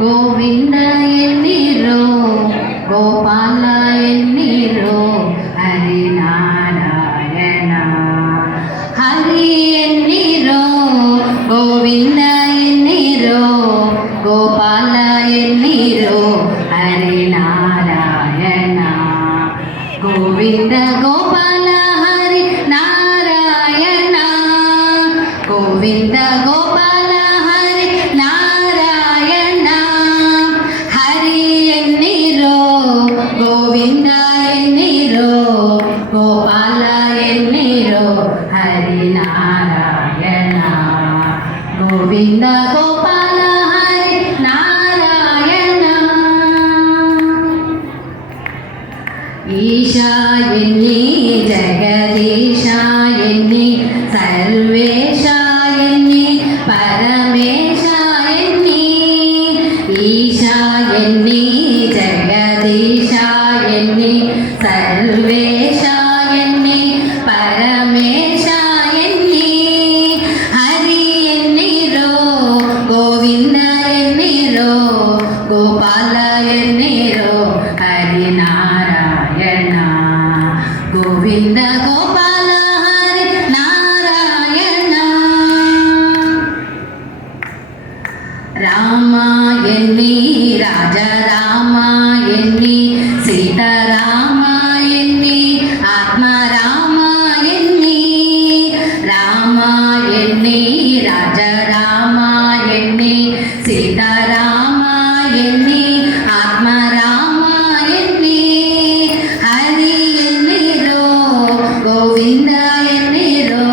గోవింద ఎన్నిరో గోపాల ఎన్నిరో హరి నారాయణ హరి ఎన్నిరో గోవింద ఎన్నిరో గోపాల ఎన్నిరో హరి నారాయణ గోవింద గోపాల హరి నారాయణ గోవింద గోపాల హరి నారాయణ హరి ఎన్నిరో గోవింద ఎన్నిరో గోపాల ఎన్నిరో హరి నారాయణ గోవింద గోపాల హరి నారాయణ ఈశాయని జగదీశాయని సర్వేశాయని పరమేశాయని ఈశాయని జగదీశాయని సర్వేశాయని పరమేశాయని హరి ఎన్నిరో గోవింద ఎన్నిరో గోపాల ఎన్నిరో హరి నారాయణ గోవింద గోపాల హరి నారాయణ రామాయణి రాజరామాయణి సీతారామాయణి ఆత్మరామాయణి రామాయణి రాజరామాయణి సీతారామాయణి ఆత్మరామాయణి హరి ఎన్నిరో గోవింద ఎన్నిరో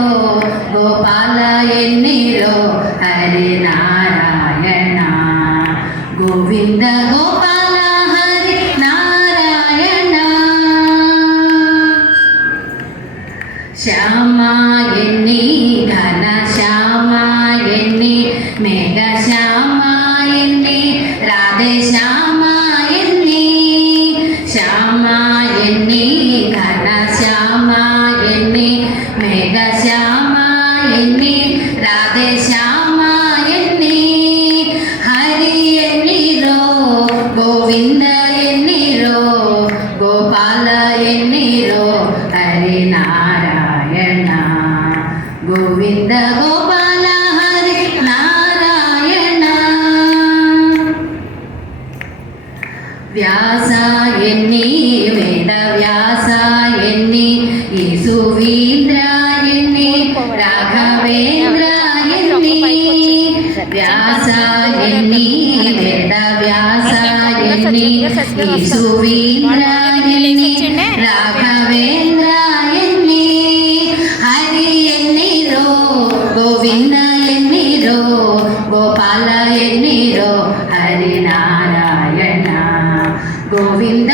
గోపాల ఎన్నిరో హరి నారాయణ గోవింద గోపాల హరి నారాయణ శ్యామాయణి ఘన శ్యామాయణి మేఘ శ్యామాయణి రాధే శ్యామాయణి శ్యామాయణి ఘన శ్యామాయణి మేఘ శ్యామాయణి రాధే శ్యామాయణి హరి ఎన్నిరో గోవింద ఎన్నిరో గోపాల ఎన్నిరో హరి నారాయణ గోవింద గోపాల హరి నారాయణ వ్యాసాయని వేద వ్యాసాయని యేసువీంద్రాయని రాఘవేంద్రాయని వ్యాసాయని వేద వ్యాసాయని యేసువీంద్రాయని రాఘవేంద్రాయని హరి ఎన్నిరో గోవింద ఎన్నిరో గోపాల ఎన్నిరో హరి నారాయణ గోవింద